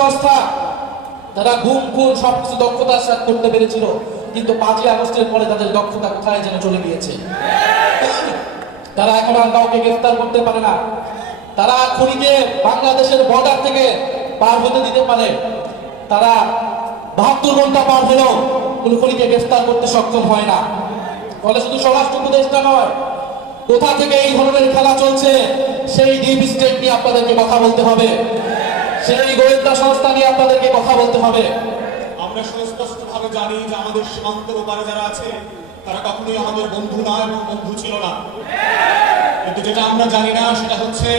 সংস্থা তারা গুম খুন সবকিছু দক্ষতার সাথে করতে পেরেছিল, কিন্তু 5ই আগস্টের পরে তাদের দক্ষতা কোথায় যেন চলে গিয়েছে। তারা এখন আর কাউকে গ্রেফতার করতে পারে না। তারা খুনিকে বাংলাদেশের বর্ডার থেকে পার হতে দিতে পারে, তারা 72 ঘন্টা পার হলেও কোন খুনিকে গ্রেফতার করতে সক্ষম হয় না। ফলে শুধু স্বরাষ্ট্র উপদেষ্টা নয়, কোথা থেকে এই ধরনের খেলা চলছে সেই ডিপ স্টেট নিয়ে আপনাদেরকে কথা বলতে হবে, সেই গোয়েন্দা সংস্থা নিয়ে আপনাদেরকে কথা বলতে হবে। আমরা সুস্পষ্টভাবে জানি যে আমাদের সীমান্তের ওপারে যারা আছে তারা কখনোই আমাদের বন্ধু নয় এবং বন্ধু ছিল না, কিন্তু যেটা আমরা জানি না সেটা হচ্ছে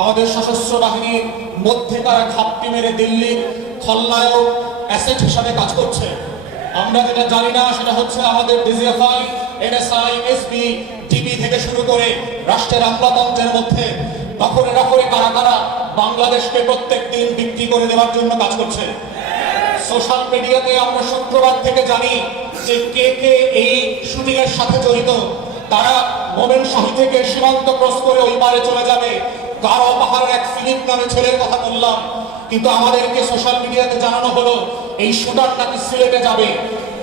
আমাদের সশস্ত্র বাহিনীর মধ্যে তারা ঘাপটি মেরে দিল্লির খলনায়ক অ্যাসেট হিসাবে কাজ করছে। আমরা যেটা জানি না সেটা হচ্ছে আমাদের ডিজিএফআই, এনএসআই, এসবি, টিবি থেকে শুরু করে রাষ্ট্রের আমলাতন্ত্রের মধ্যে দখলে দখলে কারা কারা বাংলাদেশকে প্রত্যেক দিন বিক্রি করে দেওয়ার জন্য কাজ করছে। সোশ্যাল মিডিয়াতে আমরা শুক্রবার থেকে জানি যে কে কে এই শুটিং এর সাথে জড়িত। তারা মোমেনশাহী থেকে সীমান্ত ক্রস করে ওই পারে চলে যাবে। গারো পাহাড়ের এক ফিলিপ নামে ছেলের কথা বললাম, কিন্তু আমাদেরকে সোশ্যাল মিডিয়াতে জানানো হলো এই শুটার নাকি সিলেটে যাবে।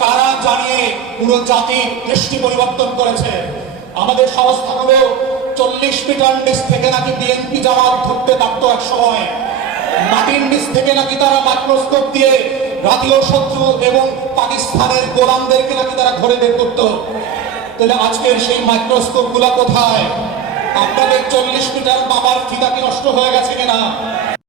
তারা জানিয়ে পুরো জাতির দৃষ্টি পরিবর্তন করেছে। আমাদের সংস্থাগুলো 40 মিটার নিচ থেকে নাকি বিএনপি জামাত ধরতে পারতো এক সময়, মাটির নিচ থেকে নাকি তারা মাইক্রোস্কোপ দিয়ে জাতীয় শত্রু এবং পাকিস্তানের গোলামদেরকে নাকি তারা ঘরে বের করতো। তাহলে আজকের সেই মাইক্রোস্কোপ গুলা কোথায়? আপনাদের 40 মিটার মামার ফিতা কি নষ্ট হয়ে গেছে কিনা?